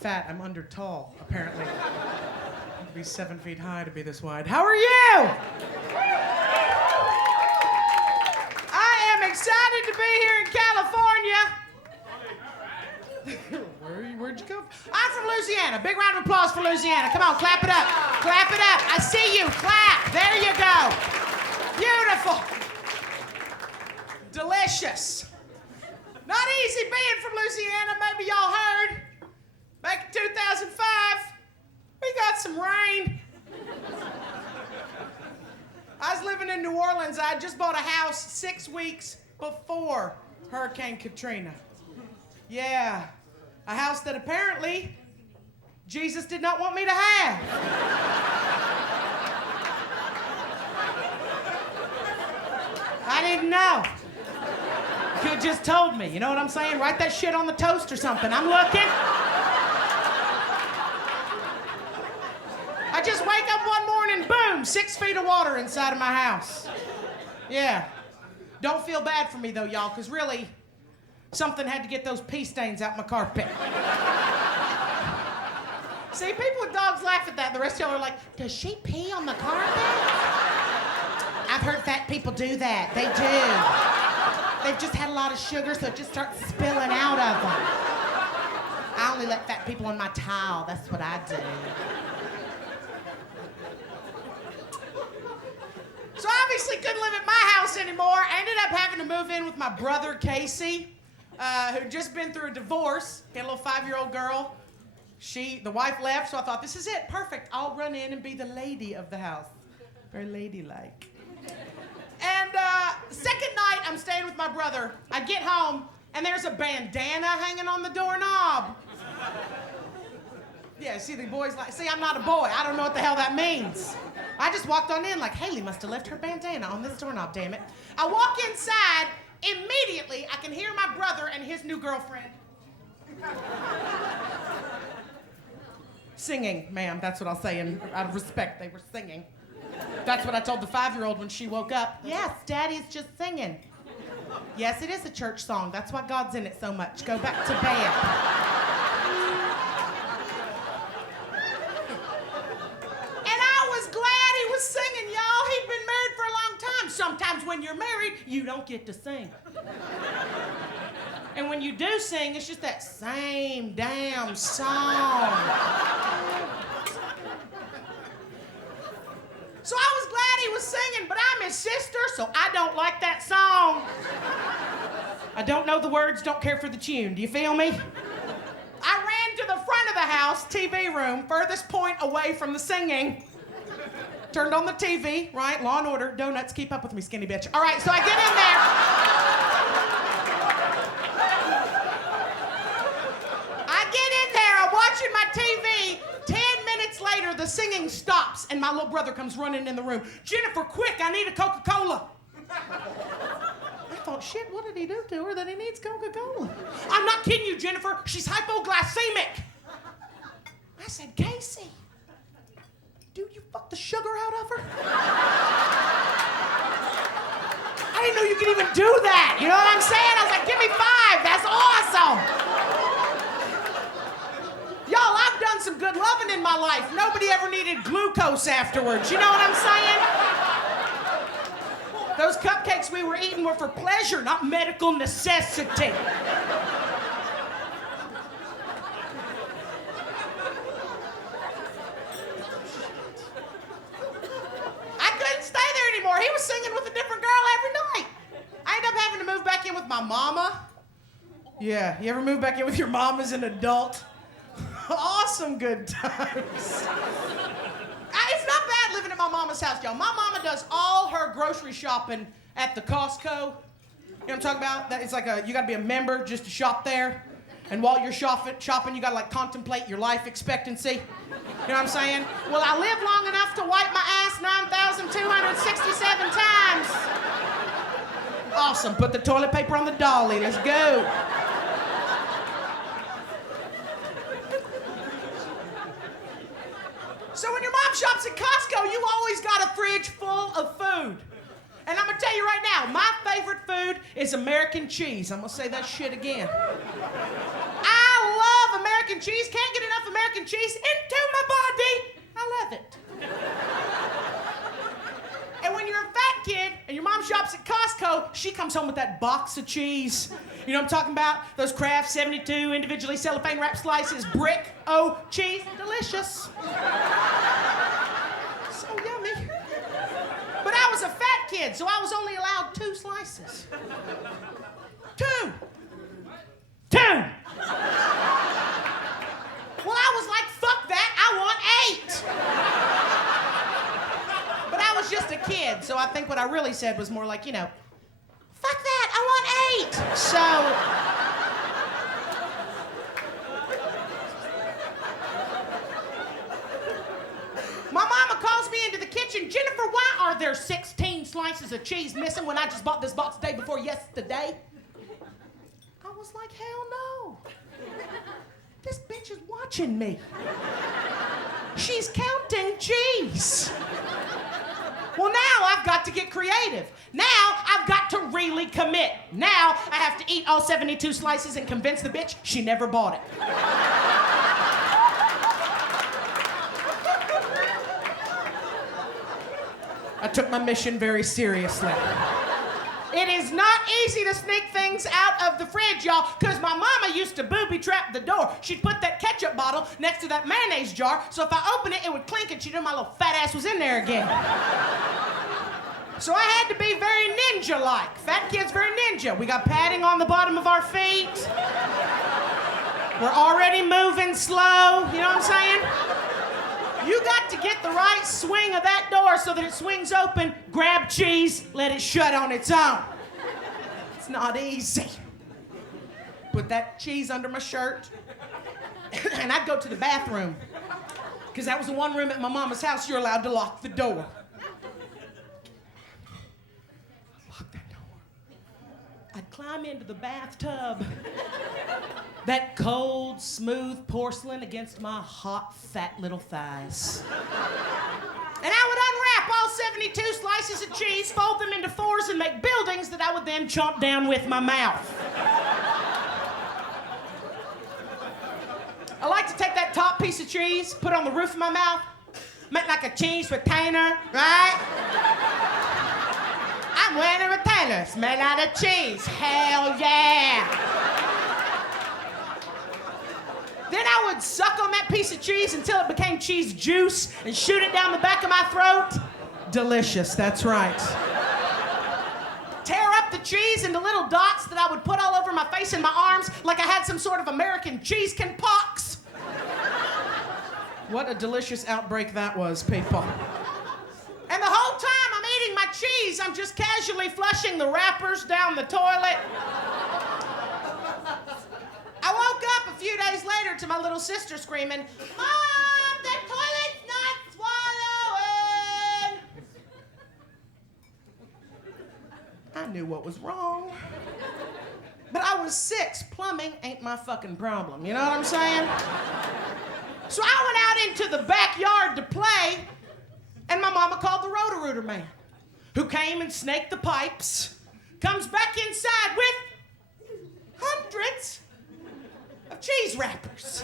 fat. I'm under tall, apparently. I have to be 7 feet high to be this wide. How are you? I am excited to be here in California. Where'd you go? I'm from Louisiana. Big round of applause for Louisiana. Come on, clap it up. Clap it up. I see you. Clap. There you go. Beautiful. Delicious. Not easy being from Louisiana. Maybe y'all heard. Back in 2005, we got some rain. I was living in New Orleans. I had just bought a house 6 weeks before Hurricane Katrina. Yeah. A house that apparently Jesus did not want me to have. I didn't know. You could have just told me. You know what I'm saying? Write that shit on the toast or something. I'm looking. I just wake up one morning, boom, 6 feet of water inside of my house. Yeah. Don't feel bad for me though, y'all, because really, something had to get those pee stains out my carpet. See, people with dogs laugh at that. The rest of y'all are like, does she pee on the carpet? I've heard fat people do that. They do. They've just had a lot of sugar, so it just starts spilling out of them. I only let fat people on my towel. That's what I do. So obviously couldn't live at my house anymore. I ended up having to move in with my brother, Casey. Who'd just been through a divorce. He had a little 5-year-old girl. The wife left, so I thought, this is it, perfect. I'll run in and be the lady of the house. Very ladylike. And second night, I'm staying with my brother. I get home, and there's a bandana hanging on the doorknob. Yeah, see, the boys like, see, I'm not a boy. I don't know what the hell that means. I just walked on in like, Haley must have left her bandana on this doorknob, damn it. I walk inside. Immediately, I can hear my brother and his new girlfriend singing, ma'am. That's what I'll say, and out of respect, they were singing. That's what I told the 5-year-old when she woke up. Yes, Daddy's just singing. Yes, it is a church song. That's why God's in it so much. Go back to bed. And I was glad he was singing, y'all. He'd been married for a long time. Sometimes when you're married, you don't get to sing. And when you do sing, it's just that same damn song. So I was glad he was singing, but I'm his sister, so I don't like that song. I don't know the words, don't care for the tune. Do you feel me? I ran to the front of the house, TV room, furthest point away from the singing. Turned on the TV, right? Law and Order, donuts, keep up with me, skinny bitch. All right, so I get in there. I get in there, I'm watching my TV. 10 minutes later, the singing stops, and my little brother comes running in the room. Jennifer, quick, I need a Coca-Cola. I thought, shit, what did he do to her that he needs Coca-Cola? I'm not kidding you, Jennifer. She's hypoglycemic. I said, Casey, dude, you fucked the sugar out of her? I didn't know you could even do that. You know what I'm saying? I was like, give me 5. That's awesome. Y'all, I've done some good loving in my life. Nobody ever needed glucose afterwards. You know what I'm saying? Those cupcakes we were eating were for pleasure, not medical necessity. I couldn't stay there anymore. He was singing with a different girl every night. I ended up having to move back in with my mama. Yeah, you ever move back in with your mom as an adult? Awesome good times. It's not bad living at my mama's house, y'all. My mama does all her grocery shopping at the Costco. You know what I'm talking about? It's like you gotta be a member just to shop there. And while you're shopping, you gotta like contemplate your life expectancy. You know what I'm saying? Well, I live long enough to wipe my ass 9,267 times. Awesome, put the toilet paper on the dolly, let's go. So when your mom shops at Costco, you always got a fridge full of food. And I'm gonna tell you right now, my favorite food is American cheese. I'm gonna say that shit again. I love American American cheese, can't get enough American cheese into my body. I love it. And when you're a fat kid and your mom shops at Costco, she comes home with that box of cheese. You know what I'm talking about? Those Kraft 72 individually cellophane wrapped slices, cheese, delicious. So yummy. But I was a fat kid, so I was only allowed 2 slices. 2. Well, I was like, fuck that, I want 8. But I was just a kid, so I think what I really said was more like, fuck that, I want 8. So... My mama calls me into the kitchen, Jennifer, why are there 16 slices of cheese missing when I just bought this box the day before yesterday? I was like, hell no. This bitch is watching me. She's counting cheese. Well, now I've got to get creative. Now I've got to really commit. Now I have to eat all 72 slices and convince the bitch she never bought it. I took my mission very seriously. It is not easy to sneak things out of the fridge, y'all, because my mama used to booby trap the door. She'd put that ketchup bottle next to that mayonnaise jar, so if I open it, it would clink and she'd know my little fat ass was in there again. So I had to be very ninja-like. Fat kid's very ninja. We got padding on the bottom of our feet. We're already moving slow, you know what I'm saying? You got to get the right swing of that door so that it swings open, grab cheese, let it shut on its own. It's not easy. Put that cheese under my shirt, and I'd go to the bathroom, because that was the one room at my mama's house you're allowed to lock the door. Lock that door. I'd climb into the bathtub. That cold, smooth porcelain against my hot, fat little thighs. And I would unwrap all 72 slices of cheese, fold them into 4s, and make buildings that I would then chomp down with my mouth. I like to take that top piece of cheese, put it on the roof of my mouth, make like a cheese retainer, right? I'm wearing a retainer, it's made out of cheese, hell yeah! Then I would suck on that piece of cheese until it became cheese juice and shoot it down the back of my throat. Delicious, that's right. Tear up the cheese into little dots that I would put all over my face and my arms like I had some sort of American cheesekin pox. What a delicious outbreak that was, people. And the whole time I'm eating my cheese, I'm just casually flushing the wrappers down the toilet. I woke up a few days later to my little sister screaming, Mom, the toilet's not swallowing! I knew what was wrong. But I was 6. Plumbing ain't my fucking problem, you know what I'm saying? So I went out into the backyard to play, and my mama called the Roto-Rooter man, who came and snaked the pipes, comes back inside with hundreds of cheese wrappers.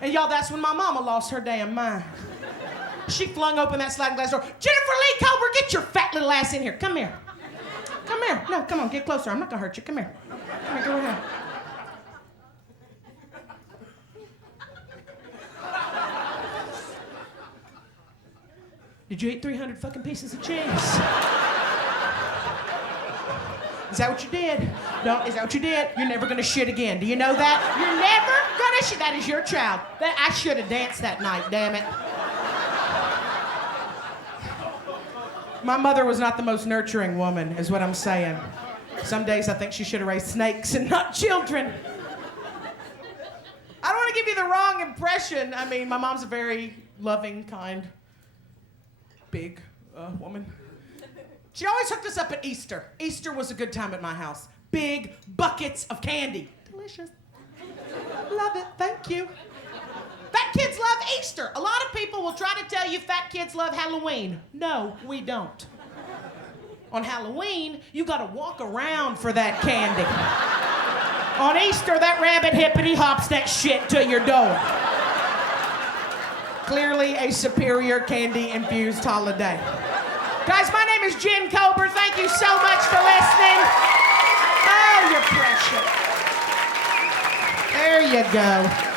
And y'all, that's when my mama lost her damn mind. She flung open that sliding glass door. Jennifer Lee Kober, get your fat little ass in here. Come here. Come here. No, come on, get closer. I'm not gonna hurt you. Come here. Come here, go ahead. Did you eat 300 fucking pieces of cheese? Is that what you did? No, is that what you did? You're never gonna shit again. Do you know that? You're never gonna shit. That is your child. I should have danced that night, damn it. My mother was not the most nurturing woman, is what I'm saying. Some days I think she should have raised snakes and not children. I don't want to give you the wrong impression. I mean, my mom's a very loving, kind, big woman. She always hooked us up at Easter. Easter was a good time at my house. Big buckets of candy. Delicious. Love it. Thank you. Fat kids love Easter. A lot of people will try to tell you fat kids love Halloween. No, we don't. On Halloween, you gotta walk around for that candy. On Easter, that rabbit hippity hops that shit to your door. Clearly a superior candy-infused holiday. Guys, my name is Jen KOBER. Thank you so much for listening. Oh, you're precious. There you go.